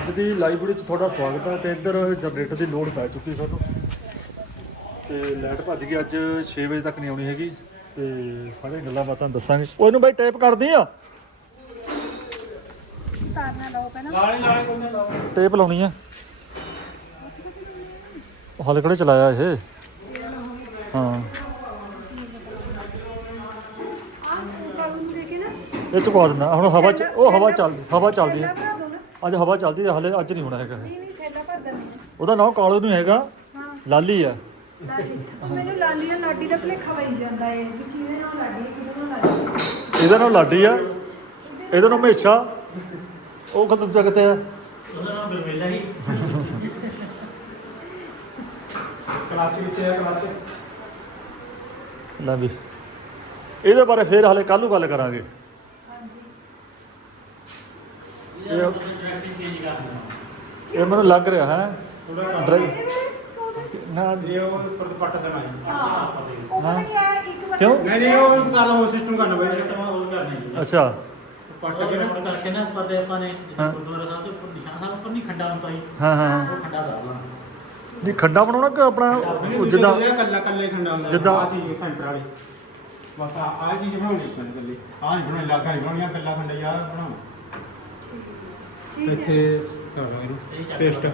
ਅੱਜ ਦੀ live video 'ਚ ਤੁਹਾਡਾ ਸਵਾਗਤ ਹੈ ਤੇ ਇੱਧਰ ਜਨਰੇਟਰ ਦੀ ਲੋਡ ਪੈ ਚੁੱਕੀ ਸਾਨੂੰ। ਤੇ ਲਾਈਟ ਭੱਜ ਗਈ ਅੱਜ 6 ਵਜੇ ਤੱਕ ਨਹੀਂ ਆਉਣੀ ਹੈਗੀ। ਤੇ ਸਾਰੇ ਗੱਲਾਂ ਬਾਤਾਂ ਦੱਸਾਂਗੇ। ਉਹ ਇਹਨੂੰ ਬਾਈ ਟੇਪ ਕਰਦੀ ਆ। ਤਾਰਨਾ ਲਾਓ ਪਹਿਲਾਂ ਲਾਲੇ ਲਾਲੇ ਕੋਈ ਨਾ ਲਾਓ ਟੇਪ ਲਾਉਣੀ ਆ। ਉਹ ਹਾਲੇ ਕਿਹੜੇ ਚਲਾਇਆ ਇਹ? ਹਾਂ। ਇਹ ਚੁਕਾ ਦਿੰਦਾ। ਹੁਣ ਹਵਾ ਚ ਉਹ ਹਵਾ ਚੱਲਦੀ ਹਵਾ ਚੱਲਦੀ ਹੈ। ਅੱਜ ਹਵਾ ਚੱਲਦੀ ਹੈ ਹਲੇ ਅੱਜ ਨਹੀਂ ਹੋਣਾ ਹੈਗਾ। ਇਹ। ਨਹੀਂ ਨਹੀਂ ਥੈਲਾ ਭਰ ਦਿੰਦੇ ਉਹਦਾ ਨਾਮ ਕਾਲੂ ਨਹੀਂ ਹੈਗਾ ਹਾਂ। ਲਾਲੀ ਆ। ਉਹ ਮੈਨੂੰ ਲਾਲੀ ਨਾਲ ਲਾਡੀ ਦਾ ਭਲੇਖਾ ਪਈ ਜਾਂਦਾ ਏ ਵੀ ਕਿਹਦੇ ਨਾਲ ਲਾਡੀ ਕਿਹਦੇ ਨਾਲ ਲਾਡੀ ਇਹਦਾ ਨਾਮ ਲਾਡੀ ਆ। ਇਹਦਾ ਨਾਮ ਹਮੇਸ਼ਾ। ਉਹ ਕਦੋਂ ਜਗਤੇ ਆ ਉਹਦਾ ਨਾਮ ਗੁਰਮੇਲਾ ਹੀ। ਕਲਾਚ ਕਿੱਥੇ ਆ ਕਲਾਚ? ਲੈ ਵੀ। ਇਹਦੇ ਬਾਰੇ ਫੇਰ ਹਲੇ ਕੱਲ੍ਹ ਨੂੰ ਗੱਲ ਕਰਾਂਗੇ ਹਾਂਜੀ ਇਹ ਮੈਨੂੰ ਲੱਗ ਰਿਹਾ ਹੈ। ਡਰਾਈਵ ਨਾ। ਇਹ ਉਹ ਉੱਪਰ ਤੋਂ ਪੱਟ ਦੇਣਾ ਜੀ। ਹਾਂ। ਉਹ ਪਤਾ ਕੀ ਹੈ? ਇੱਕ ਵਾਰ ਕਿਉਂ? ਨਹੀਂ ਨਹੀਂ ਉਹ ਕਰਦਾ ਹੋਰ ਸਿਸਟਮ ਕਰਨਾ ਬਈ। ਅੱਛਾ। ਪੱਟ ਕੇ ਨਾ ਕਰਕੇ ਨਾ ਉੱਪਰ ਤੇ ਆਪਾਂ ਨੇ ਹਾਂ। ਗੁਰਦੁਆਰਾ ਸਾਹਿਬ ਦੇ ਉੱਪਰ ਨਿਸ਼ਾਨ ਸਾਹਿਬ ਉੱਪਰ ਨਹੀਂ ਖੱਡਾ ਹੁੰਦਾ ਜੀ। ਹਾਂ ਹਾਂ ਹਾਂ। ਉਹ ਖੱਡਾ ਲਾ ਲਾ ਨਹੀਂ ਖੱਡਾ ਬਣਾਉਣਾ ਕਿ ਆਪਣਾ ਉਹ ਜਿੱਦਾਂ ਕੱਲਾ ਕੱਲੇ ਖੰਡਾ ਹੁੰਦਾ। ਜਿੱਦਾਂ- ਆ ਚੀਜ਼ ਸੈਂਟਰ ਵਾਲੀ। ਬਸ ਆ ਆ ਚੀਜ਼ ਬਣਾਉਣੀ ਇਸ ਕੱਲੇ ਕੱਲੇ ਆ ਨਹੀਂ ਬਣਾਉਣੀ ਲਾਗਾ ਨਹੀਂ ਬਣਾਉਣੀ ਆ ਕੱਲਾ ਖੰਡਾ ਯਾਰ ਬਣਾਉਣਾ। ਇੱਥੇ ਕਰ ਲਓ ਇਹਨੂੰ ਇਹ ਚੱਕ ਪੇਸਟ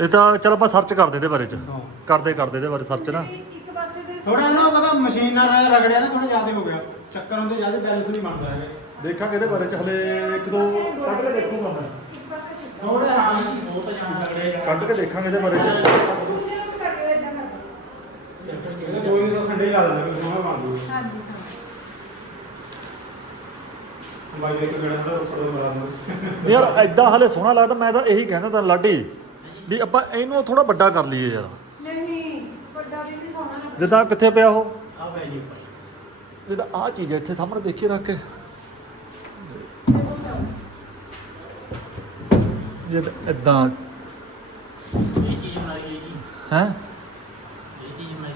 ਇਹ ਤਾਂ ਚਲ ਆਪਾਂ ਸਰਚ ਕਰਦੇ ਇਹਦੇ ਬਾਰੇ ਚ। ਕਰਦੇ ਕਰਦੇ ਇਹਦੇ ਬਾਰੇ ਸਰਚ ਨਾ। ਇੱਕ- ਇੱਕ ਪਾਸੇ ਦੇ ਥੋੜਾ ਨਾ ਪਤਾ ਮਸ਼ੀਨ ਨਾਲ ਰਗੜਿਆ ਨਾ ਥੋੜਾ ਜ਼ਿਆਦਾ ਹੋ ਗਿਆ। ਚੱਕਰ ਹੁੰਦੇ ਜ਼ਿਆਦਾ ਬੈਲੈਂਸ ਨਹੀਂ ਬਣਦਾ ਹੈਗਾ। ਦੇਖਾਂਗੇ ਇਹਦੇ ਬਾਰੇ ਚ ਹਲੇ ਇੱਕ ਦੋ ਕੱਢ ਕੇ ਦੇਖੂਗਾ ਮੈਂ। ਇੱਕ ਪਾਸੇ ਸਿੱਧਾ। ਥੋੜਾ ਹਾਂ। ਉਹ ਤਾਂ ਜਾਣ ਸਕਦੇ ਕੱਢ ਕੇ ਦੇਖਾਂਗੇ ਇਹਦੇ ਬਾਰੇ ਚ। ਕੋਈ ਤਾਂ ਖੰਡੇ ਹੀ ਲਾ ਦਿੰਦਾ ਕਿ ਸੋਹਣਾ ਬਣ ਦੂ ਹਾਂਜੀ ਹਾਂ ਬਾਈ ਦੇ ਉੱਪਰ ਯਾਰ ਐਦਾਂ ਹਲੇ ਸੋਹਣਾ ਲੱਗਦਾ ਮੈਂ ਤਾਂ ਇਹੀ ਕਹਿੰਦਾ ਤਾਂ ਲਾਡੀ ਵੀ ਆਪਾਂ ਇਹਨੂੰ ਥੋੜਾ ਵੱਡਾ ਕਰ ਲਈਏ ਯਾਰ। ਨਹੀਂ ਨਹੀਂ ਵੱਡਾ ਵੀ ਨਹੀਂ ਸੋਹਣਾ ਲੱਗਦਾ। ਜਿੱਦਾਂ ਕਿੱਥੇ ਪਿਆ ਉਹ? ਆ ਪੈ ਜੀ ਉੱਪਰ। ਜਿੱਦਾਂ ਆਹ ਚੀਜ਼ ਹੈ ਇੱਥੇ ਸਾਹਮਣੇ ਦੇਖੀ ਰੱਖ ਕੇ। ਜੇ ਇਦਾਂ ਇਹ ਚੀਜ਼ ਬਣਾਈ ਗਈ ਜੀ। ਹੈ? ਇਹ ਚੀਜ਼ ਬਣਾਈ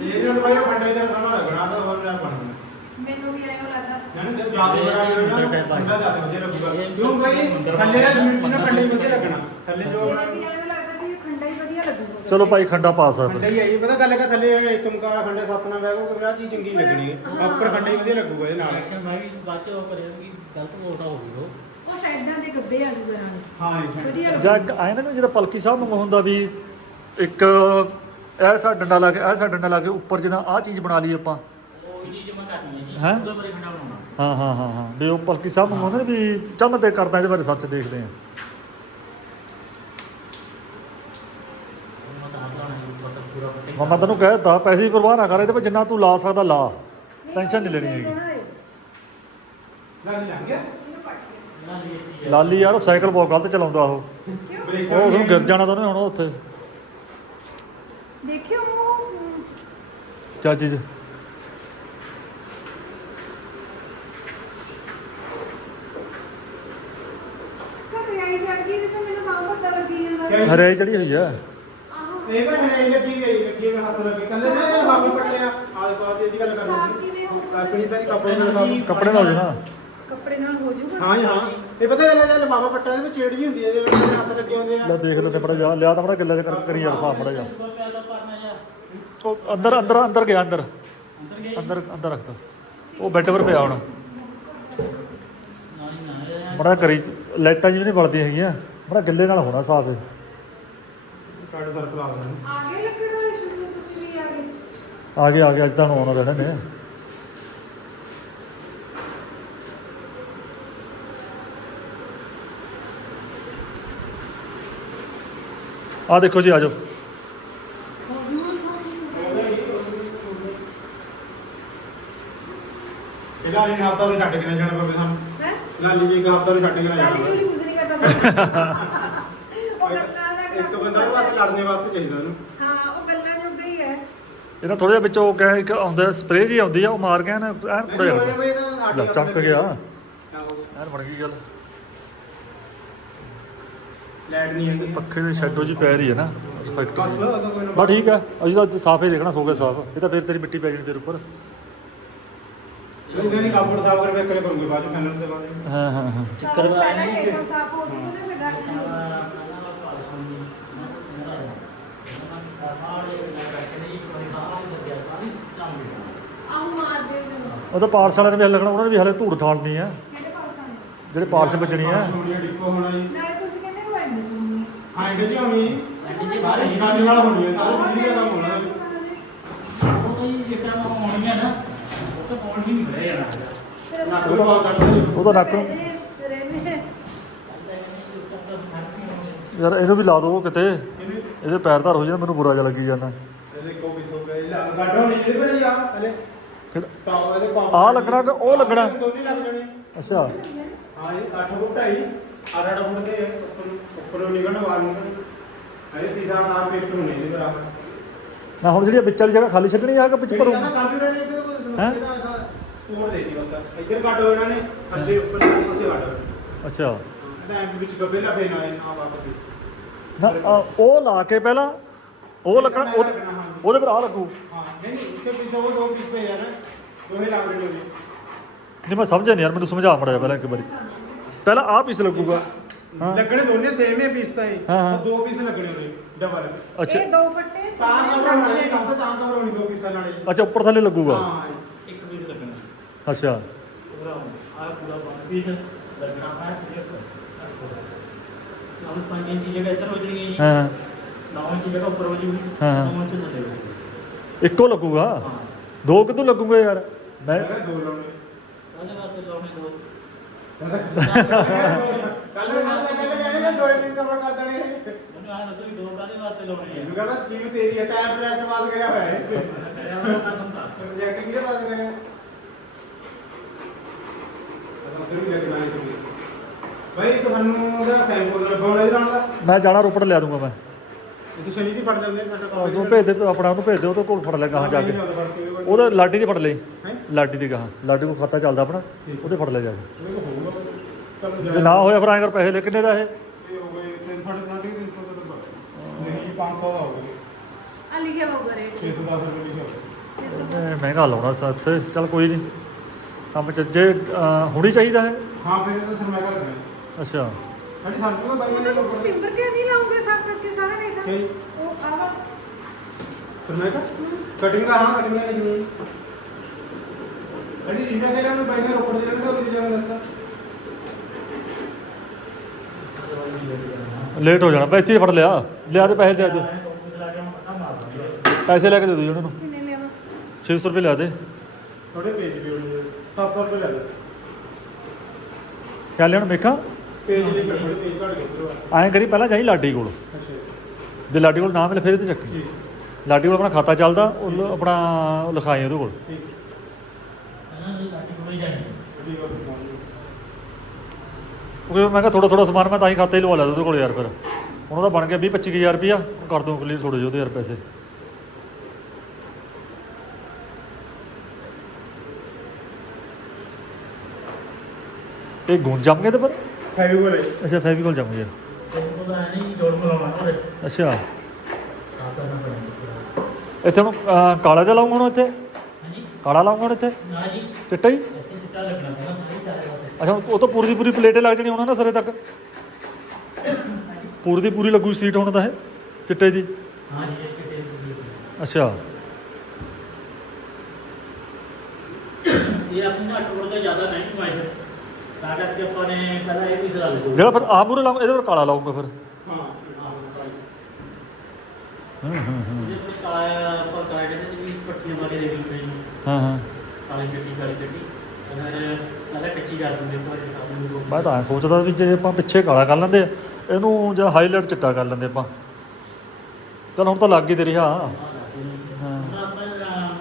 ਗਈ ਇਹ ਜਦੋਂ ਬਾਈ ਉਹ ਖੰਡੇ ਦਾ ਸੋਹਣਾ ਲੱਗਣਾ ਤਾਂ ਹੋਰ ਨਾ ਬਣਨਾ ਮੈਨੂੰ ਵੀ ਐਂ ਲੱਗਦਾ। ਜਾਨ ਤੇ ਜ਼ਿਆਦਾ ਬੜਾ ਹੋਣਾ ਖੰਡਾ ਜ਼ਿਆਦਾ ਵਧੀਆ ਲੱਗੂਗਾ। ਕਿਉਂ ਬਾਈ? ਥੱਲੇ ਦਾ ਜ਼ਮੀਨ ਨਾਲ ਖੰਡੇ ਹੀ ਵਧੀਆ ਲੱਗਣਾ। ਥੱਲੇ ਜੋ ਮੇਰੇ ਵੀ ਐਂ ਲੱਗਦਾ ਵੀ ਇਹ ਖੰਡਾ ਹੀ ਵਧੀਆ ਲੱਗੂਗਾ। ਚਲੋ ਭਾਈ ਖੰਡਾ ਪਾ ਖੰਡੇ ਸਕਦੇ ਹੀ ਆਈ ਪਤਾ ਗੱਲ ਹੈ ਥੱਲੇ ਇੱਕ ਮਕਾਰ ਖੰਡੇ ਸੱਤ ਨਾਲ ਬੈਗੋ ਕਿ ਆ ਚੀਜ਼ ਚੰਗੀ ਲੱਗਣੀ ਹੈ। ਉੱਪਰ ਖੰਡੇ ਹੀ ਵਧੀਆ ਲੱਗੂਗਾ ਇਹਦੇ ਨਾਲ। ਐਕਸ਼ਨ ਮੈਂ ਵੀ ਬਾਅਦ ਚ ਉਹ ਕਰਿਆ ਕਿ ਗਲਤ ਵੋਟ ਹੋ ਗਈ ਉਹ। ਉਹ ਸਾਈਡਾਂ ਦੇ ਗੱਬੇ ਆ ਜੂਗਾ ਨਾਲ। ਹਾਂ ਜੀ ਵਧੀਆ ਜਾਂ ਲੱਗੂਗਾ ਨਾ ਜਿਹੜਾ ਪਲਕੀ ਸਾਹਿਬ ਨੂੰ ਹੁੰਦਾ ਵੀ ਇੱਕ ਐਸਾ ਡੰਡਾ ਲਾ ਕੇ ਐਸਾ ਡੰਡਾ ਲਾ ਕੇ ਉੱਪਰ ਜਿੱਦਾਂ ਆਹ ਚੀਜ਼ ਬਣਾ ਲਈ ਆਪਾਂ। ਹੈ? ਹੈਂ? ਉਹਦੇ ਬਾਰੇ ਖੱਡਾ ਬਣਾਉਣਾ। ਹਾਂ ਹਾਂ ਹਾਂ ਹਾਂ। ਵੀ ਉਹ ਪਲਕੀ ਸਾਹਿਬ ਹੁੰਦੇ ਨੇ ਵੀ ਚੱਲ ਮੈਂ ਤੇ ਕਰਦਾ ਇਹਦੇ ਬਾਰੇ ਸਰਚ ਦੇਖਦੇ ਹਾਂ ਉਹ ਮੈਂ ਤਾਂ ਹੱਥਾਂ ਨਾਲ ਉੱਪਰ ਤੱਕ ਪੂਰਾ ਪੱਟੇ ਮੈਂ ਮੈਂ ਤੈਨੂੰ ਕਹਿ ਦਿੱਤਾ ਪੈਸੇ ਦੀ ਪਰਵਾਹ ਨਾ ਕਰ ਇਹਦੇ ਪਰ ਜਿੰਨਾ ਤੂੰ ਲਾ ਸਕਦਾ ਲਾ। ਟੈਨਸ਼ਨ ਨਹੀਂ ਲੈਣੀ ਹੈਗੀ। ਲੱਗ ਨਹੀਂ ਗਿਆ ਨਾ ਜੀ ਇਹ ਚੀਜ਼ ਲਾਲੀ ਯਾਰ ਉਹ ਸਾਈਕਲ ਬਹੁਤ ਗਲਤ ਚਲਾਉਂਦਾ ਉਹ। ਬ੍ਰੇਕ ਉਹ ਉਹਨੂੰ ਗਿਰ ਜਾਣਾ ਤਾਂ ਉਹਨੇ ਹੁਣ ਉੱਥੇ। ਦੇਖਿਓ। ਉਹ ਚਾਚੀ ਜੀ ਘਰੇ ਆਈ ਛੱਡ ਗਈ ਤੇ ਮੈਨੂੰ ਤਾਂ ਪਤਾ ਲੱਗੀ ਜਾਂਦਾ ਹਰੇ ਚੜੀ ਹੋਈ ਆ। ਇਹ ਪਰ ਹਣੇ ਲੱਗੀ ਗਈ ਲੱਗੀ ਮੈਂ ਹੱਥ ਲੱਗੇ। ਕੱਲੇ ਨਾ ਇਹ ਬਾਬੂ ਪੱਟਿਆ ਆਹ ਬਾਤ ਦੀ ਗੱਲ ਸਾਫ਼ ਕਰਨੀ ਹੋ ਆਪਣੀ ਤਾਂ ਕੱਪੜੇ ਨਾਲ ਸਾਫ਼। ਕੱਪੜੇ ਨਾਲ ਹੋ ਜਾਣਾ। ਕੱਪੜੇ ਨਾਲ ਹੋ ਜਾਊਗਾ? ਹਾਂ ਜੀ ਹਾਂ। ਇਹ ਪਤਾ ਗੱਲ ਹੈ ਬਾਬਾ ਪੱਟਾ ਦੇ ਵਿੱਚ ਚੇੜੀ ਹੁੰਦੀ ਹੈ ਇਹਦੇ ਵਿੱਚ ਹੱਥ ਲੱਗੇ ਹੁੰਦੇ ਆ। ਲੈ ਦੇਖ ਲੈ ਤੇ ਬੜਾ ਜਾ ਲਿਆ ਤਾਂ ਬੜਾ ਗੱਲਾਂ ਚ ਕਰ ਕਰੀ ਯਾਰ ਸਾਹ ਬੜਾ ਜਾ। ਤਾਂ ਉਹ ਅੰਦਰ ਅੰਦਰ ਅੰਦਰ ਗਿਆ ਅੰਦਰ। ਅੰਦਰ ਅੰਦਰ ਰੱਖਦਾ ਉਹ ਬੈੱਡ 'ਤੇ ਪਿਆ ਹੁਣ। ਨਾ ਜੀ ਨਾ ਇਹ ਬੜਾ ਕਰੀ ਲਾਈਟਾਂ ਜਿਵੇਂ ਨਹੀਂ ਬਲਦੀਆਂ ਹੈਗੀਆਂ। ਬੜਾ ਗੱਲੇ ਨਾਲ ਹੋਣਾ ਸਾਫ਼ ਸਰਕਲ ਆ ਗਿਆ ਆ ਗਏ ਲੱਕੜ ਵਾਲੇ ਸ਼ੁਰੂ ਤੁਸੀਂ ਵੀ ਆ ਗਏ। ਆ ਗਏ ਆ ਗਏ ਅੱਜ ਤਾਂ ਆਉਣਾ ਦੇਣਾ ਨੇ। ਆ ਦੇਖੋ ਜੀ ਆ ਜਾਓ। ਇਹਦਾ ਨਹੀਂ ਹਫਤਾ ਉਹ ਛੱਡ ਕੇ ਨਾ ਜਾਣਾ ਪਵੇ ਸਾਨੂੰ। ਹੈ? ਲਾਲੀ ਜੀ ਇੱਕ ਹਫਤਾ ਉਹ ਛੱਡ ਕੇ ਨਾ ਲਾਲੀ ਜਾਣਾ ਕਿਉਂ ਯੂਜ਼ ਨਹੀਂ ਕਰਦਾ ਉਹ ਗੱਲਾਂ ਦਾ ਇੱਕ ਬੰਦਾ ਉਹ ਵਾਸਤੇ ਲੜਨੇ ਵਾਸਤੇ ਚਾਹੀਦਾ ਉਹਨੂੰ। ਹਾਂ ਉਹ ਗੱਲਾਂ ਜੋਗਾ ਹੀ ਹੈ। ਇਹਨਾਂ ਥੋੜਾ ਜਿਹਾ ਵਿੱਚੋਂ ਕਹੇ ਇੱਕ ਆਉਂਦਾ ਸਪਰੇਅ ਜੀ ਆਉਂਦੀ ਆ ਉਹ ਮਾਰ ਗਿਆ ਨਾ ਐਨ ਕੁੜਾ ਨਹੀਂ, ਉਹ ਇਹਦਾ ਆਟੇ ਲੈ, ਚੱਕ ਗਿਆ। ਹੋ? ਐਨ ਬਣ ਗਈ ਗੱਲ। ਲਾਈਟ ਨਹੀਂ ਆਉਂਦੀ ਪੱਖੇ ਦੇ ਸ਼ੈਡੋ ਜੀ ਪੈ ਰਹੀ ਹੈ ਨਾ ਬਸ ਫੈਕਟਰੀ ਉਹਦਾ ਕੋਈ ਨਾ ਬਸ ਠੀਕ ਆ ਅਸੀਂ ਤਾਂ ਸਾਫ਼ ਹੀ ਦੇਖਣਾ ਸੋ ਗਿਆ ਸਾਫ਼। ਇਹ ਤਾਂ ਫਿਰ ਤੇਰੀ ਮਿੱਟੀ ਪੈ ਜਾਣੀ ਤੇਰੇ ਉੱਪਰ। ਇਹਦੇ ਨਹੀਂ ਕਾਪੜ ਸਾਫ਼ ਕਰਕੇ ਅਕਲੇ ਕਰੂੰਗੇ ਬਾਅਦ ਚ ਫੈਨਲ ਦੇ ਬਾਅਦ ਹਾਂ ਹਾਂ ਹਾਂ। ਚੱਕਰ ਪਹਿਲਾਂ ਟੇਬਲ ਸਾਫ਼ ਹੋ ਫਿਰ ਰੱਖ ਲਓ ਆਉਂ ਮਾਰ ਦੇ ਮੈਨੂੰ ਉਹ ਤਾਂ ਪਾਰਸ ਵਾਲਿਆਂ ਨੇ ਵੀ ਹਲੇ ਲੱਗਣਾ ਉਹਨਾਂ ਨੇ ਵੀ ਹਲੇ ਧੂੜ ਥਾਲਣੀ ਆ। ਕਿਹੜੇ ਪਾਸ ਜਿਹੜੇ ਪਾਰਸ ਵੱਜਣੀ ਆ। ਸੋਨੀਆ ਡਿੱਕੋ ਹੋਣਾ ਜੀ। ਨਾਲੇ ਤੁਸੀਂ ਕਹਿੰਦੇ ਹੋ ਐਂਡ ਸੁਣਨੀ ਹਾਂ ਇਹਦੇ ਚ ਹੋਣੀ। ਗਾਣੇ ਨਾਲ ਹੋਣੀ ਹੈ ਸਾਰੇ ਵੀਡੀਓ ਦਾ ਕੰਮ ਹੋਣਾ ਉਹ ਤਾਂ ਇਹ ਜਿਹੜਾ ਹੋਣੀ ਹੈ ਨਾ ਉਹ ਤਾਂ ਕੋਲ ਹੀ ਨਹੀਂ ਮਿਲਿਆ ਯਾਰ ਨਾ ਕੋਈ ਬਾਤ ਕਰਦੇ ਉਹ ਤਾਂ ਨੱਕ ਰਹਿੰਦੇ ਯਾਰ ਇਹਨੂੰ ਵੀ ਲਾ ਦੋ ਕਿਤੇ। ਇਹਦੇ ਪੈਰ ਧਰ ਹੋ ਜਾਣ ਮੈਨੂੰ ਬੁਰਾ ਜਿਹਾ ਲੱਗੀ ਜਾਂਦਾ। ਇਹਦੇ ਕੋ ਵੀ ਸੋ ਗਏ ਲਾ ਗਾਡੋ ਨਹੀਂ ਇਹਦੇ ਪਰ ਜਾ ਹਲੇ। ਫਿਰ ਟਾਪ ਇਹਦੇ ਕੋਪ ਆਹ ਲੱਗਣਾ ਕਿ ਉਹ ਲੱਗਣਾ? ਦੋਨੇ ਲੱਗ ਜਾਣੇ। ਅੱਛਾ। ਹਾਂ ਇਹ 8 ਫੁੱਟ ਢਾਈ 8 8 ਫੁੱਟ ਦੇ ਉੱਪਰ ਉੱਪਰੋਂ ਨਿਕਲਣ ਬਾਹਰ ਨਿਕਲਣ। ਇਹ ਸੀधा ਆਰ ਪੇਸਟ ਹੋਣੇ ਇਹਦੇ ਬਰਾਬਰ ਨਾ ਹੁਣ ਜਿਹੜੀ ਵਿੱਚ ਵਾਲੀ ਜਗ੍ਹਾ ਖਾਲੀ ਛੱਡਣੀ ਆ ਕਿ ਵਿੱਚ ਭਰੂ? ਨੇ ਇਹਦੇ ਹੈਂ? ਤੋੜ ਦੇਤੀ ਬਸ। ਇੱਧਰ ਕੱਟ ਹੋ ਇਹਨਾਂ ਨੇ ਥੱਲੇ ਉੱਪਰ ਪਾਸੇ ਕੱਟ ਅੱਛਾ। ਤਾਂ ਵਿੱਚ ਗੱਬੇ ਲਾ ਪੈਣਾ ਹੈ ਨਾ ਵਾਪਸ ਨਾ ਉਹ ਲਾ ਕੇ ਪਹਿਲਾਂ ਉਹ ਲੱਗਣਾ ਉਹ- ਉਹਦੇ ਪਰ ਆ ਲੱਗੂ। ਹਾਂ ਨਹੀਂ ਨਹੀਂ ਇੱਥੇ ਪਿੱਛੇ ਉਹ ਦੋ ਪੀਸ ਪਏ ਯਾਰ ਦੋਹੇ ਲੱਗ ਰਹੇ ਨੇ ਨਹੀਂ ਮੈਂ ਸਮਝਿਆ ਨਹੀਂ ਯਾਰ ਮੈਨੂੰ ਸਮਝਾ ਮੜਿਆ ਪਹਿਲਾਂ ਇੱਕ ਵਾਰੀ। ਪਹਿਲਾਂ ਆਹ ਪੀਸ ਲੱਗੂਗਾ। ਹਾਂ। ਲੱਗਣੇ ਦੋਨੇ ਸੇਮ ਹੀ ਪੀਸ ਤਾਂ ਇਹ। ਹਾਂ, ਹਾਂ। ਉਹ ਦੋ ਪੀਸ ਲੱਗਣੇ ਉਹਦੇ ਡਬਲ ਅੱਛਾ। ਇਹ ਦੋ ਫੱਟੇ ਤਾਂ ਕਵਰ ਹੋਣਾ ਇਹ ਕੰਮ ਤਾਂ ਕਵਰ ਹੋਣੀ ਦੋ ਪੀਸਾਂ ਨਾਲ। ਹੀ। ਅੱਛਾ ਉੱਪਰ ਥੱਲੇ ਲੱਗੂਗਾ। ਹਾਂ ਇੱਕ ਪੀਸ ਲੱਗਣਾ। ਅੱਛਾ। ਪੂਰਾ ਆ ਪੂਰਾ ਬਣ ਪੀਸ ਲੱਗਣਾ ਹੈ ਨਾਲ 5 ਇੰਚ ਜਗ੍ਹਾ ਇੱਧਰ ਹੋ ਜਾਣੀ ਹੈ ਜੀ। ਹਾਂ। ਹਾਂ 9 ਇੰਚ ਜਗ੍ਹਾ ਉੱਪਰ ਹੋ ਜੂਗੀ ਹਾਂ, ਹਾਂ। 9 ਇੰਚ ਥੱਲੇ ਹੋ ਜੂਗੀ ਇੱਕੋ ਲੱਗੂਗਾ? ਦੋ ਕਿਦੋਂ ਲੱਗੂਗੇ ਯਾਰ? ਮੈਂ ਮੈਂ ਦੋ ਲਾਉਣੇ। ਕਾਹਦੇ ਵਾਸਤੇ ਲਾਉਣੇ ਦੋ? ਕੱਲ ਮੈਂ ਤਾਂ ਕੱਲ ਮੈਂ ਦੋ ਪੀਸ ਕਵਰ ਕਰ ਦੇਣੇ ਮੈਨੂੰ ਆ ਦੱਸੋ ਵੀ ਦੋ ਕਾਹਦੇ ਵਾਸਤੇ ਲਾਉਣੇ ਮੈਨੂੰ ਕਹਿੰਦਾ ਸਕੀਮ ਤੇਰੀ ਹੈ ਤਾਂ ਪ੍ਰੋਜੈਕਟ ਪਾਸ ਕਰਿਆ ਹੋਇਆ ਹੈ। ਪ੍ਰੋਜੈਕਟ ਕਿਹਦੇ ਪਾਸ ਕਰਿਆ? ਅਸਾਂ ਤੇ ਵੀ ਲੱਗਣਾ ਹੈ ਤੁਸੀਂ ਭਾਈ ਤੁਹਾਨੂੰ ਉਹਦਾ ਟਾਈਮ ਕੋਲ ਲੱਗਾਉਣਾ ਇਹਦਾ ਨਾਲ ਦਾ। ਮੈਂ ਜਾਣਾ ਰੋਪੜ ਲਿਆ ਦੂੰਗਾ ਮੈਂ। ਇਹ ਸ਼ਨੀ ਦੀ ਫੜ ਜਾਂਦੇ ਉਸ ਨੂੰ ਭੇਜ ਦੇ ਆਪਣਾ ਉਹਨੂੰ ਭੇਜ ਦੇ ਉਹ ਤੋਂ ਕੋਲ ਫੜ ਲੈ ਗਾਹਾਂ ਜਾ ਕੇ। ਉਹਦਾ ਲਾਡੀ ਦੀ ਫੜ ਲਈ। ਹੈਂ? ਲਾਡੀ ਦੀ ਗਾਹਾਂ। ਲਾਡੀ ਕੋਲ ਖਾਤਾ ਚੱਲਦਾ ਆਪਣਾ। ਉਹਦੇ ਫੜ ਲੈ ਜਾ ਕੇ। ਜੇ। ਨਾ ਹੋਇਆ ਫਿਰ ਐਂ ਕਰ ਪੈਸੇ ਲੈ ਕਿੰਨੇ ਦਾ ਇਹ? ਇਹ ਹੋ ਗਏ 300 ਸਾਢੇ 300 ਦਾ ਤਾਂ ਬਸ। ਨਹੀਂ 500 ਦਾ ਹੋ ਗਿਆ। ਆ ਲਿਖਿਆ ਹੋਊਗਾ ਰੇਟ 610 ਰੁਪਏ ਲਿਖਿਆ ਹੋਇਆ 600 ਇਹ ਮਹਿੰਗਾ ਲਾਉਣਾ ਸੱਤ ਚੱਲ ਕੋਈ ਨਹੀਂ। ਕੰਮ ਚ ਜੇ ਹੁਣੀ ਚਾਹੀਦਾ ਹੈ। ਹਾਂ ਫਿਰ ਇਹ ਤਾਂ ਅੱਛਾ। ਸਾਡੀ ਸਰਮਾਇਆ ਉਹ ਬਾਈ ਤਾਂ ਤੁਸੀਂ ਸਿੰਪਲ ਕੇ ਨਹੀਂ ਲਾਉਂਗੇ? ਸਭ ਕਰਕੇ ਸਾਰਾ ਰੇਟ ਕੀ? ਉਹ ਆ ਲਓ ਸਰਮਾਇਆ ਕਟਿੰਗ ਦਾ ਹਾਂ ਕਟਿੰਗ ਦਾ ਨਹੀਂ ਅੜੀ ਰਿੰਡਾ ਦੇ ਨਾਲ ਬਾਈ ਨੇ ਰੋਪੜ ਦੇ ਨਾਲ ਉਹ ਕਿਹਦੇ ਨਾਲ ਦੱਸਾ। ਲੇਟ ਹੋ ਜਾਣਾ। ਬਈ ਇੱਥੇ ਹੀ ਫੜ ਲਿਆ। ਲਿਆ ਦੇ ਪੈਸੇ ਦੇ ਦੇ। ਪੈਸੇ ਲੈ ਕੇ ਦੇ ਦਿਓ ਜੀ ਉਹਨਾਂ ਨੂੰ। ਕਿੰਨੇ ਲਿਆਵਾਂ? 600 ਰੁਪਏ ਲਿਆ ਦੇ। ਥੋੜੇ ਪੇਜ ਵੀ ਹੋਣੇ 700 ਰੁਪਏ ਲੈ ਲਓ। ਕਿਆ ਲੈਣ ਮੇਖਾਂ ਪੇਜ ਗਏ ਐਂ ਕਰੀ ਪਹਿਲਾਂ ਜਾਈ ਲਾਡੀ ਕੋਲ। ਅੱਛਾ। ਜੇ ਲਾਡੀ ਕੋਲ ਨਾ ਮਿਲੇ ਫਿਰ ਇਹ ਤੇ ਚੱਕੀ। ਲਾਡੀ ਕੋਲ ਆਪਣਾ ਖਾਤਾ ਚੱਲਦਾ ਉਹ ਲ- ਆਪਣਾ ਉਹ ਲਿਖਾਈ ਉਹਦੇ ਕੋਲ। ਠੀਕ। ਠੀਕ ਹੋ ਗਿਆ ਕਿਉਂਕਿ ਮੈਂ ਕਿਹਾ ਥੋੜਾ ਥੋੜਾ ਸਮਾਨ ਮੈਂ ਤਾਂ ਹੀ ਖਾਤੇ ਹੀ ਲਵਾ ਲਿਆ ਉਹਦੇ ਕੋਲ ਯਾਰ ਫਿਰ। ਉਹਨਾਂ ਦਾ ਬਣ ਗਿਆ 20 25000 ਰੁਪਿਆ ਕਰ ਦੂੰ ਕਲੀਅਰ ਥੋੜੇ ਜਿਹੇ ਉਹਦੇ ਯਾਰ ਪੈਸੇ। ਇਹ ਗੁਣ ਜੰਮ ਗਏ ਤੇ ਪਰ ਹੈਵੀ ਕੋਲੇ ਅੱਛਾ ਫੈਵੀਕੋਲ ਨਹੀਂ ਜੋੜ ਮਿਲਾਉਣਾ ਉਹਦੇ ਅੱਛਾ। ਇੱਥੇ ਹੁਣ ਅਹ, ਕਾਲਾ ਜਿਹਾ ਲਾਉਂਗਾ ਹੁਣ ਇੱਥੇ? ਹਾਂਜੀ। ਕਾਲਾ ਲਾਉਂਗਾ ਹੁਣ ਇੱਥੇ? ਨਾ ਜੀ। ਚਿੱਟਾ ਹੀ? ਇੱਥੇ ਚਿੱਟਾ ਲੱਗਣਾ ਪੈਣਾ ਸਾਰੇ ਚਾਰੇ ਪਾਸੇ। ਅੱਛਾ ਉਹ ਤਾਂ ਪੂਰੀ ਦੀ ਪੂਰੀ ਪਲੇਟੇ ਲੱਗ ਜਾਣੀ ਉਹਨਾਂ ਨਾ ਸਰੇ ਤੱਕ। ਪੂਰੀ ਦੀ ਪੂਰੀ ਲੱਗੂ ਸੀਟ ਹੁਣ ਤਾਂ ਇਹ ਚਿੱਟੇ ਦੀ। ਹਾਂ ਜੀ ਚਿੱਟੇ ਦੀ ਅੱਛਾ। ਇਹ ਆਪਣੇ ਟੋੜ ਤੋਂ ਜ਼ਿਆਦਾ ਨਹੀਂ ਕਮਾਈ ਤਾਂ ਕਰਕੇ ਆਪਾਂ ਨੇ ਪਹਿਲਾਂ ਇਹ ਵੀ ਸਲਾਹ ਦਿੱਤੀ। ਜਿਹੜਾ ਫਿਰ ਆ ਮੂਰੇ ਲਾਉਂਗਾ ਇਹਦੇ ਪਰ ਕਾਲਾ ਲਾਉਂਗਾ ਫਿਰ। ਹਾਂ ਹੂੰ ਹੂੰ ਹੂੰ। ਜੇ ਕੋਈ ਕਾਲਾ ਆਪਾਂ ਕਾਲੇ ਦੇ ਵੀ ਪੱਟੀਆਂ ਮਾਰੇ ਦੇ ਦਿੰਦੇ ਹਾਂ ਹਾਂ ਕਾਲੀ ਚਿੱਟੀ ਕਾਲੀ ਚਿੱਟੀ। ਫਿਰ ਪਹਿਲਾਂ ਕੱਚੀ ਕਰ ਦਿੰਦੇ ਪਰ ਮੈਂ ਤਾਂ ਐਂ ਸੋਚਦਾ ਵੀ ਜੇ ਆਪਾਂ ਪਿੱਛੇ ਕਾਲਾ ਕਰ ਲੈਂਦੇ ਇਹਨੂੰ ਜਾਂ ਹਾਈਲਾਈਟ ਚਿੱਟਾ ਕਰ ਲੈਂਦੇ ਆਪਾਂ। ਚਲ ਹੁਣ ਤਾਂ ਲੱਗ ਹੀ। ਤੇ ਰਿਹਾ ਹਾਂ। ਆਪਾਂ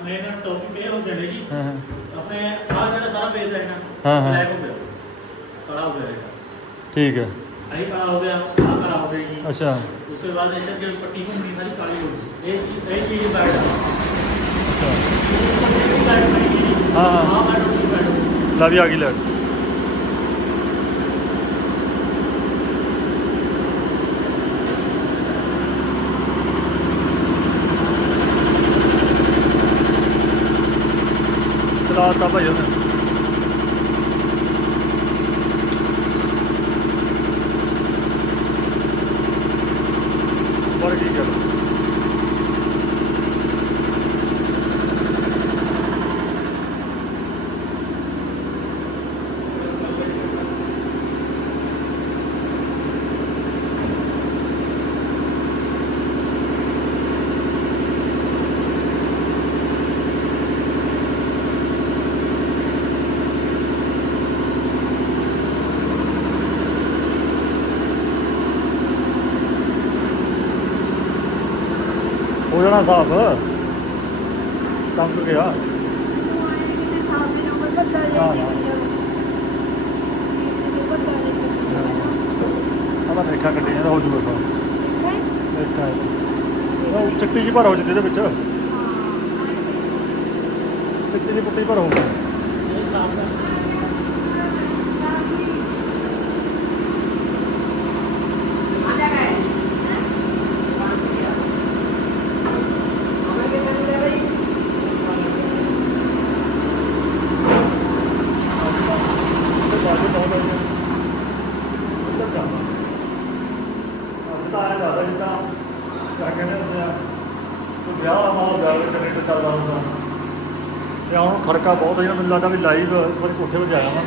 ਮੇਨ ਟੌਪਿਕ ਇਹ ਹੁੰਦੇ ਨੇ ਜੀ। ਹਾਂ ਹਾਂ। ਆਪਣੇ ਆਹ ਜਿਹੜਾ ਸਾਰਾ ਪੇਜ ਹੈ ਨਾ ਹਾਂ, ਹਾਂ। ਬਲੈਕ ਹੋ ਇਹਦਾ ਠੀਕ ਹੈ। ਅਹੀਂ ਕਾਲਾ ਹੋ ਗਿਆ ਆਹ ਕਾਲਾ ਹੋ ਜੀ। ਅੱਛਾ। ਉਸ ਤੋਂ ਬਾਅਦ ਇੱਧਰ ਜਿਹੜੀ ਪੱਟੀ ਹੁੰਦੀ ਸਾਰੀ ਕਾਲੀ ਹੋ ਗਈ। ਇਹ ਇਹ ਚੀਜ਼ ਆ। ਅੱਛਾ। ਹਾਂ, ਹਾਂ। ਲੈ ਵੀ ਆ ਗਈ ਲੈ ਚਲਾਤਾ ਭਾਈ ਉਹਨੇ। ਜਾਣਾ ਸਾਫ਼। ਚਮਕ ਗਿਆ। ਉਹ ਆਏ ਨੀ ਕਿਸੇ ਰੇਖਾ ਕੱਟੀ ਹੋ ਜੂਗਾ ਸਾਫ਼। ਉਹ ਚਿੱਟੀ ਜੀ ਭਰ ਹੋ ਜਾਂਦੀ ਇਹਦੇ ਵਿੱਚ। ਚਿੱਟੀ ਜੀ ਪੁੱਟੀ ਭਰ ਹੋ ਗਈ ਇਹ ਸਾਫ਼ ਕਰ ਤੇ ਬਾਜੂ ਬਹੁਤ ਆਈਆਂ ਇੱਧਰ ਜਾਣਾ ਅੱਜ ਤਾਂ ਆਇਆ ਜ਼ਿਆਦਾ ਜਿੱਦਾਂ ਕਿਆ ਕਹਿੰਦੇ ਹੁੰਦੇ ਆ ਕੋਈ ਵਿਆਹ ਵਾਲਾ ਮਾਹੌਲ ਵਿਆਹ ਵਿੱਚ ਜਨਰੇਟਰ ਚੱਲਦਾ ਹੁੰਦਾ ਤੇ ਬਹੁਤ ਹੈ ਜਿਹੜਾ ਮੈਨੂੰ ਲੱਗਦਾ ਵੀ ਲਾਈਵ ਇੱਕ ਕੋਠੇ 'ਤੇ ਜਾਇਆ ਮੈਂ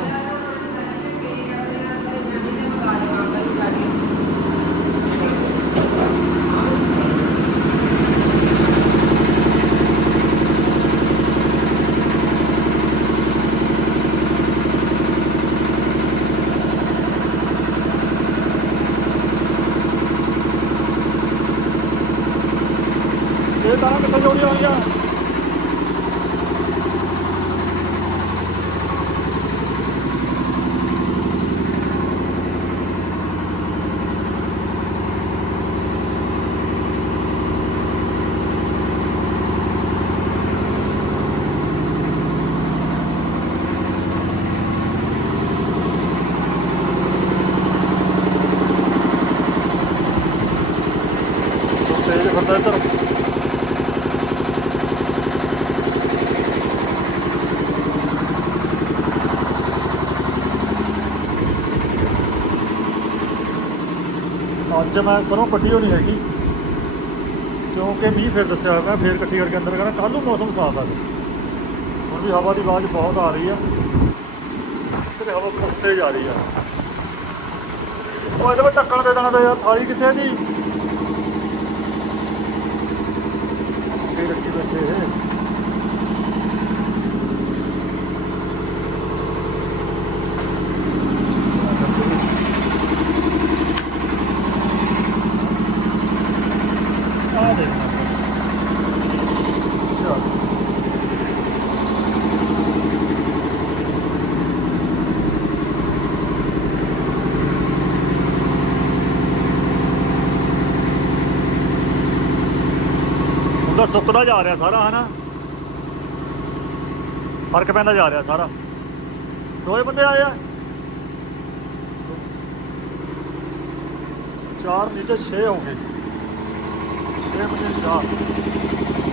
ਇਹ ਤਾਂ ਕਿੱਥੇ ਜੋੜੀਆਂ ਹੋਈਆਂ ਤੇਜ ਫਿਰਦਾ ਇੱਧਰ ਅੱਜ ਮੈਂ ਸਰੋਂ ਕੱਢੀ ਹੋਣੀ ਹੈਗੀ ਕਿਉਂਕਿ ਮੀਂਹ ਫਿਰ ਦੱਸਿਆ ਹੋਇਆ ਮੈਂ ਫੇਰ ਇਕੱਠੀ ਕਰਕੇ ਅੰਦਰ ਕਰਾਂ। ਕੱਲ੍ਹ ਨੂੰ ਮੌਸਮ ਸਾਫ਼ ਆ ਹੁਣ ਵੀ ਹਵਾ ਦੀ ਆਵਾਜ਼ ਬਹੁਤ ਆ ਰਹੀ ਆ। ਤੇ ਹਵਾ ਬਹੁਤ ਤੇਜ਼ ਆ ਰਹੀ ਆ। ਉਹ ਇਹਦੇ ਵਿੱਚ ਢੱਕਣ ਦੇ ਦੇਣਾ ਤੇ ਯਾਰ ਥਾਲੀ ਕਿੱਥੇ ਹੈ ਜੀ? ਰੱਖੀ ਬੈਠੇ ਇਹ ਆ ਦੇ ਚਲ ਉਹਦਾ ਸੁੱਕਦਾ ਜਾ ਰਿਹਾ ਸਾਰਾ, ਹਨਾ? ਫ਼ਰਕ ਪੈਂਦਾ ਜਾ ਰਿਹਾ ਸਾਰਾ। ਦੋਏ ਬੰਦੇ ਆਏ ਆ। ਚਾਰ, ਨੀਚੇ 6 ਹੋ ਗਏ 6 ਬੰਦੇ ਚਾਰ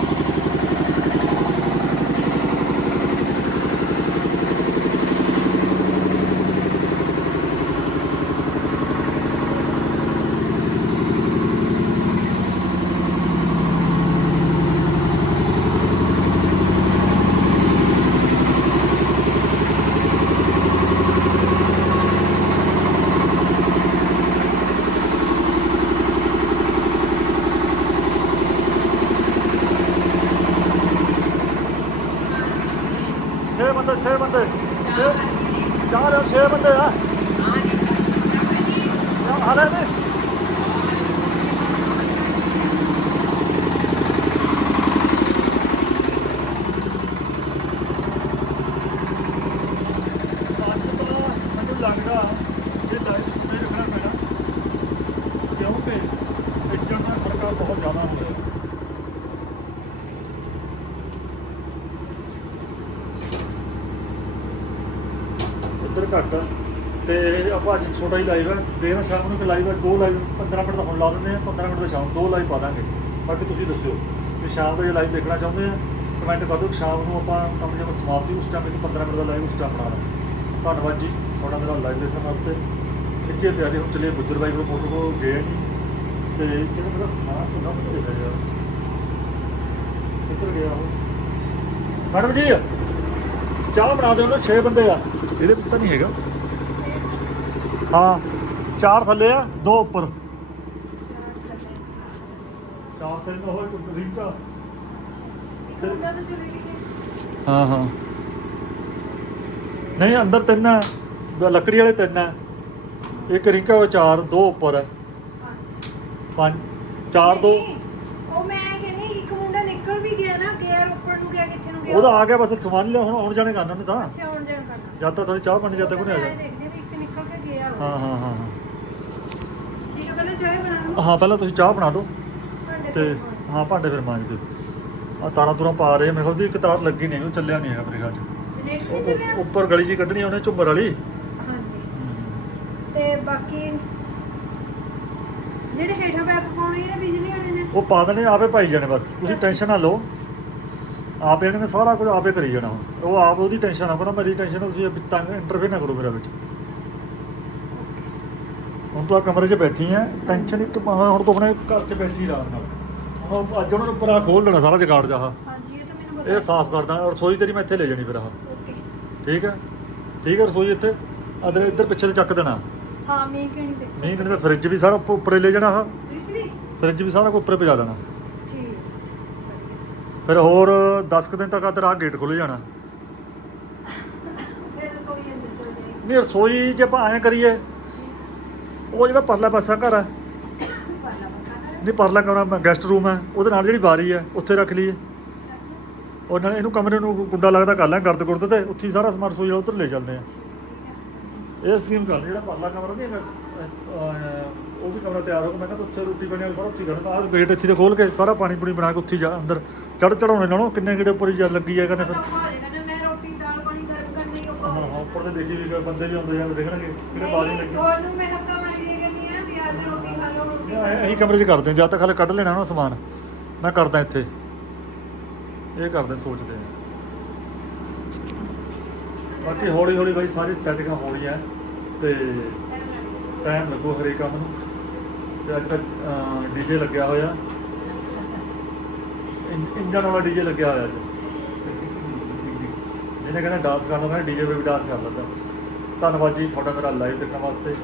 ਛੇ ਬੰਦੇ ਛੇ ਬੰਦੇ ਛੇ ਚਾਰ ਆ ਛੇ ਬੰਦੇ ਆ ਹਾਲੇ ਨੇ ਅੱਜ ਤਾਂ ਮੈਨੂੰ ਲੱਗਦਾ ਇਹ ਲਾਈਵ ਸੁਣੇ ਰੱਖਣਾ ਪੈਣਾ ਕਿਉਂਕਿ ਇੰਜਣ ਦਾ ਖੜਕਾ ਬਹੁਤ ਜ਼ਿਆਦਾ ਹੋ ਰਿਹਾ ਇੱਧਰ ਘੱਟ ਆ। ਤੇ ਇਹ ਆਪਾਂ ਅੱਜ ਛੋਟਾ ਹੀ ਲਾਈਵ ਹੈ। ਦੇਣਾ ਸ਼ਾਮ ਨੂੰ ਕਿ ਲਾਈਵ ਹੈ। ਦੋ ਲਾਈਵ 15 ਮਿੰਟ ਦਾ ਹੁਣ ਲਾ ਦਿੰਦੇ ਆ। 15 ਮਿੰਟ ਦਾ ਸ਼ਾਮ, ਦੋ ਲਾਈਵ ਪਾ ਦਾਂਗੇ। ਬਾਕੀ ਤੁਸੀਂ ਦੱਸਿਓ। ਕਿ ਸ਼ਾਮ ਦਾ ਜੇ ਲਾਈਵ ਦੇਖਣਾ ਚਾਹੁੰਦੇ ਆ ਕਮੈਂਟ ਕਰ ਦਿਓ ਕਿ ਸ਼ਾਮ ਨੂੰ ਆਪਾਂ ਕੰਮ ਜਦੋਂ ਸਮਾਪਤੀ ਉਸ ਟਾਈਮ ਇੱਕ 15 ਮਿੰਟ ਦਾ ਲਾਈਵ ਉਸ ਟਾਈਮ ਬਣਾ ਲਾਂਗੇ ਧੰਨਵਾਦ ਜੀ। ਤੁਹਾਡਾ ਮੇਰਾ ਲਾਈਵ ਦੇਖਣ ਵਾਸਤੇ। ਇੱਥੇ ਪਿਆਰੇ ਹੁਣ ਚਲੇ ਗੁੱਜਰ ਬਾਈ ਕੋਲ ਮੋਟਰ ਕੋਲ ਗਏ ਨਹੀਂ ਤੇ ਕਿਹੜਾ ਮੇਰਾ ਸਮਾਨ ਤੋਂ ਲੱਭ ਨਹੀਂ ਰਿਹਾ ਯਾਰ? ਕਿੱਧਰ ਗਿਆ ਉਹ? ਮੈਡਮ ਜੀ, ਚਾਹ ਬਣਾ ਦਿਓ ਨਾ 6 ਬੰਦੇ ਆ। ਇਹਦੇ ਵਿੱਚ ਤਾਂ ਨਹੀਂ ਹੈਗਾ। ਹਾਂ ਚਾਰ ਥੱਲੇ ਆ ਦੋ ਉੱਪਰ। ਚਾਰ ਮੁੰਡਾ ਤਾਂ ਗਿਆ ਹਾਂ ਹਾਂ। ਨਹੀਂ ਅੰਦਰ ਤਿੰਨ ਹੈ ਬ- ਲੱਕੜੀ ਵਾਲੇ ਤਿੰਨ ਹੈ ਇੱਕ ਰਿੰਕਾ ਉਹ ਚਾਰ ਦੋ ਉੱਪਰ ਹੈ ਪੰਜ ਪੰਜ ਚਾਰ ਦੋ। ਉਹ ਮੈਂ ਕਹਿੰਦੀ ਇੱਕ ਗਿਆ ਉਹਦਾ ਆ ਗਿਆ ਬਸ ਸਮਾਨ ਲਿਆ ਹੁਣ ਆਉਣ ਜਾਣੇ ਕਰਨਾ ਨੇ ਤਾਂ। ਅੱਛਾ ਹੁਣ ਜਾਣ ਕਰਨਾ। ਜਦ ਤੱਕ ਤੁਸੀਂ ਚਾਹ ਪਾਣੀ ਜਦ ਤੱਕ ਨਹੀਂ ਆ ਜਾ ਦੇਖਦੇ ਵੀ ਇੱਕ ਨਿਕਲ ਕੇ ਗਿਆ ਹਾਂ ਹੋਊ। ਹਾਂ ਹਾਂ ਹਾਂ। ਠੀਕ ਹੈ ਪਹਿਲਾਂ ਚਾਹ ਬਣਾ ਲਵਾਂ ਹਾਂ ਪਹਿਲਾਂ ਤੁਸੀਂ ਚਾਹ ਬਣਾ ਦਿਓ। ਭਾਂਡੇ ਤੇ। ਹਾਂ ਭਾਂਡੇ ਫਿਰ ਮਾਂਜ ਦਿਓ ਆ ਤਾਰਾਂ ਤੁਰਾਂ ਪਾ ਰਹੇ ਆ, ਮੇਰੇ ਖਿਆਲ ਦੀ ਇੱਕ ਤਾਰ ਲੱਗੀ ਨਹੀਂ ਉਹ ਚੱਲਿਆ ਨਹੀਂ ਹੈਗਾ ਮੇਰੇ ਖਿਆਲ ਚ। ਜਨਰੇਟਰ ਨਹੀਂ ਉਹ- ਚੱਲਿਆ ਉੱਪਰ ਗਲੀ ਜੀ ਕੱਢਣੀ ਆ ਉਹਨੇ ਝੁੰਮਰ ਵਾਲੀ। ਹਾਂਜੀ। ਤੇ ਬਾਕੀ ਜਿਹੜੇ ਹੇਠਾਂ ਪੈਪ ਪਾਉਣੇ ਨੇ ਬਿਜਲੀ ਵਾਲੇ ਨੇ? ਉਹ ਪਾ ਦੇਣੇ ਆਪੇ ਪਾਈ ਜਾਣੇ ਬਸ। ਤੁਸੀਂ ਟੈਨਸ਼ਨ ਨਾ ਲਓ। ਆਪੇ ਇਹਨੇ ਸਾਰਾ ਕੁਝ ਆਪੇ ਕਰੀ ਜਾਣਾ ਹੁਣ। ਉਹ ਆਪ ਉਹਦੀ ਟੈਨਸ਼ਨ ਨਾ ਕਰੋ ਮੇਰੀ ਟੈਨਸ਼ਨ ਤੁਸੀਂ ਤੰਗ ਇੰਟਰਫੇਅਰ ਨਾ ਕਰੋ ਮੇਰੇ ਵਿੱਚ। ਹੁਣ ਤੂੰ ਆ ਕਮਰੇ 'ਚ ਬੈਠੀ ਐ ਟੈਨਸ਼ਨ ਇੱਕ ਪ- ਹੁਣ ਤੂੰ ਆਪਣੇ ਘਰ 'ਚ ਬੈਠੀ ਆਰਾਮ ਨਾਲ। ਹੁਣ ਅੱਜ ਉਹਨਾਂ ਨੂੰ ਉੱਪਰ ਆ ਖੋਲ ਦੇਣਾ ਸਾਰਾ ਜਗਾੜ ਜਾ ਆਹ। ਹਾਂਜੀ ਇਹ ਤਾਂ ਮੈਨੂੰ ਪਤਾ ਇਹ ਸਾਫ਼ ਕਰ ਦੇਣਾ ਰਸੋਈ ਤੇਰੀ ਮੈਂ ਇੱਥੇ ਲੈ ਜਾਣੀ ਫਿਰ ਆਹ। ਓਕੇ। ਠੀਕ ਹੈ ਠੀਕ ਹੈ ਰਸੋਈ ਇੱਥੇ? ਅਦਰ ਇੱਧਰ ਪਿੱਛੇ ਤੇ ਚੱਕ ਦੇਣਾ। ਹਾਂ ਮੀਂਹ ਕਿਹੜੀ ਦੇ ਨਹੀਂ ਨਹੀਂ ਤਾਂ ਫਰਿੱਜ ਵੀ ਸਾਰਾ ਉੱਪ- ਉੱਪਰੇ ਲੈ ਜਾਣਾ ਆਹ। ਫ੍ਰਿਜ ਵੀ? ਫਰਿੱਜ ਵੀ ਸਾਰਾ ਕੁ ਉੱਪਰੇ ਪਜਾ ਦੇਣਾ। ਠੀਕ। ਫਿਰ ਹੋਰ 10 ਕੁ ਦਿਨ ਤੱਕ ਆ ਤੇਰਾ ਆਹ ਗੇਟ ਖੁੱਲ ਜਾਣਾ। ਫਿਰ ਰਸੋਈ ਅੰਦਰ ਚਲ ਜਾਏਗੀ। ਨਹੀਂ ਰਸੋਈ ਜੇ ਆਪਾਂ ਐਂ ਕਰੀਏ ਉਹ ਜਿਹੜਾ ਪਰਲਾ ਪਾਸਾ ਘਰ ਹੈ ਪਾਲਾ ਬਸਾ ਕਰ ਨਹੀਂ, ਪਰਲਾ ਕਮਰਾ ਗੈਸਟ ਰੂਮ ਹੈ ਉਹਦੇ ਨਾਲ ਜਿਹੜੀ ਬਾਰੀ ਹੈ ਉੱਥੇ ਰੱਖ ਲਈਏ। ਉਹ ਨਾਲ ਇਹਨੂੰ ਕਮਰੇ ਨੂੰ ਗੁੰਡਾ ਲੱਗਦਾ ਕਰ ਲੈ, ਗਰਦ ਗੁਰਦ ਤੇ। ਉੱਥੇ ਹੀ ਸਾਰਾ ਸਮਾਨ ਰਸੋਈ ਵਾਲਾ ਉੱਧਰ ਲੈ ਚੱਲਦੇ ਆ। ਇਹ ਸਕੀਮ ਕਰ ਜਿਹੜਾ ਪਰਲਾ ਕਮਰਾ ਨਹੀਂ ਹੈਗਾ। ਉਹ ਵੀ ਕਮਰਾ ਤਿਆਰ ਹੋ ਗਿਆ। ਮੈਂ ਕਿਹਾ ਉੱਥੇ ਰੋਟੀ ਬਣੀ ਵਾਲਾ ਸਾਰਾ ਉੱਥੇ ਹੀ ਆਹ ਗੇਟ ਇੱਥੇ ਤੇ ਖੋਲ ਕੇ ਸਾਰਾ ਪਾਣੀ ਪੂਣੀ ਬਣਾ ਕੇ ਉੱਥੇ ਜਾ ਅੰਦਰ। ਚੜ ਚੜਾਉਣੇ ਨਾਲੋਂ ਕਿੰਨੇ ਕਿਹੜੇ ਉੱਪਰ ਜਾ ਲੱਗੀ ਹੈ ਕਹਿੰਦੇ ਫਿਰ ਤਾਂ ਹੋ ਜਾਏਗਾ ਨਾ ਮੈਂ ਰੋਟੀ ਦਾਲ ਪਾਣੀ ਗਰਮ ਕਰਨੀ ਉਹ ਹਾਂ ਹਾਂ ਉੱਪਰ ਤੇ ਦੇਖੀ ਵੀ ਕੋਈ ਬੰਦੇ ਵੀ ਆਉਂਦੇ ਜਾਂਦੇ ਦੇਖਣਗੇ ਕਿਹੜੇ ਬਾਜੀ ਨਹੀਂ ਲੱਗੀ। ਤੁਹਾਨੂੰ ਮੈਂ ਹੱਕਾ ਮਾਰੀ ਦੇ ਕਰਨੀ ਆ ਵੀ ਅੱਜ ਰੋਟੀ ਖਾ ਲਓ ਰੋਟੀ ਖਾ ਲਓ। ਅਸੀਂ ਕਮਰੇ 'ਚ ਕਰਦੇ ਹਾਂ ਜਦ ਤੱਕ ਹਲੇ ਕੱਢ ਲੈਣਾ ਨਾ ਸਮਾਨ ਮੈਂ ਕਰਦਾ ਇੱਥੇ। ਇਹ ਕਰਦੇ ਸੋਚਦੇ ਆ। ਬਾਕੀ ਹੌਲੀ ਹੌਲੀ ਬਾਈ ਸਾਰੀ ਸੈਟਿੰਗਾਂ ਹੋਣੀਆਂ ਤੇ ਟਾਈਮ ਲੱਗੋ ਹਰੇਕ ਕੰਮ ਨੂੰ। ਤੇ ਅੱਜ ਤੱਕ ਡੀਜੇ ਲੱਗਿਆ ਹੋਇਆ। ਇੰਜਨ ਵਾਲਾ ਡੀਜੇ ਲੱਗਿਆ ਹੋਇਆ ਅੱਜ। ਜਿਹਨੇ ਕਹਿੰਦਾ ਡਾਂਸ ਕਰਨਾ, ਮੈਂ ਡੀਜੇ 'ਤੇ ਵੀ ਡਾਂਸ ਕਰ ਲੈਂਦਾ। ਧੰਨਵਾਦ ਜੀ, ਤੁਹਾਡਾ ਮੇਰਾ ਲਾਈਵ ਦੇਖਣ ਵਾਸਤੇ।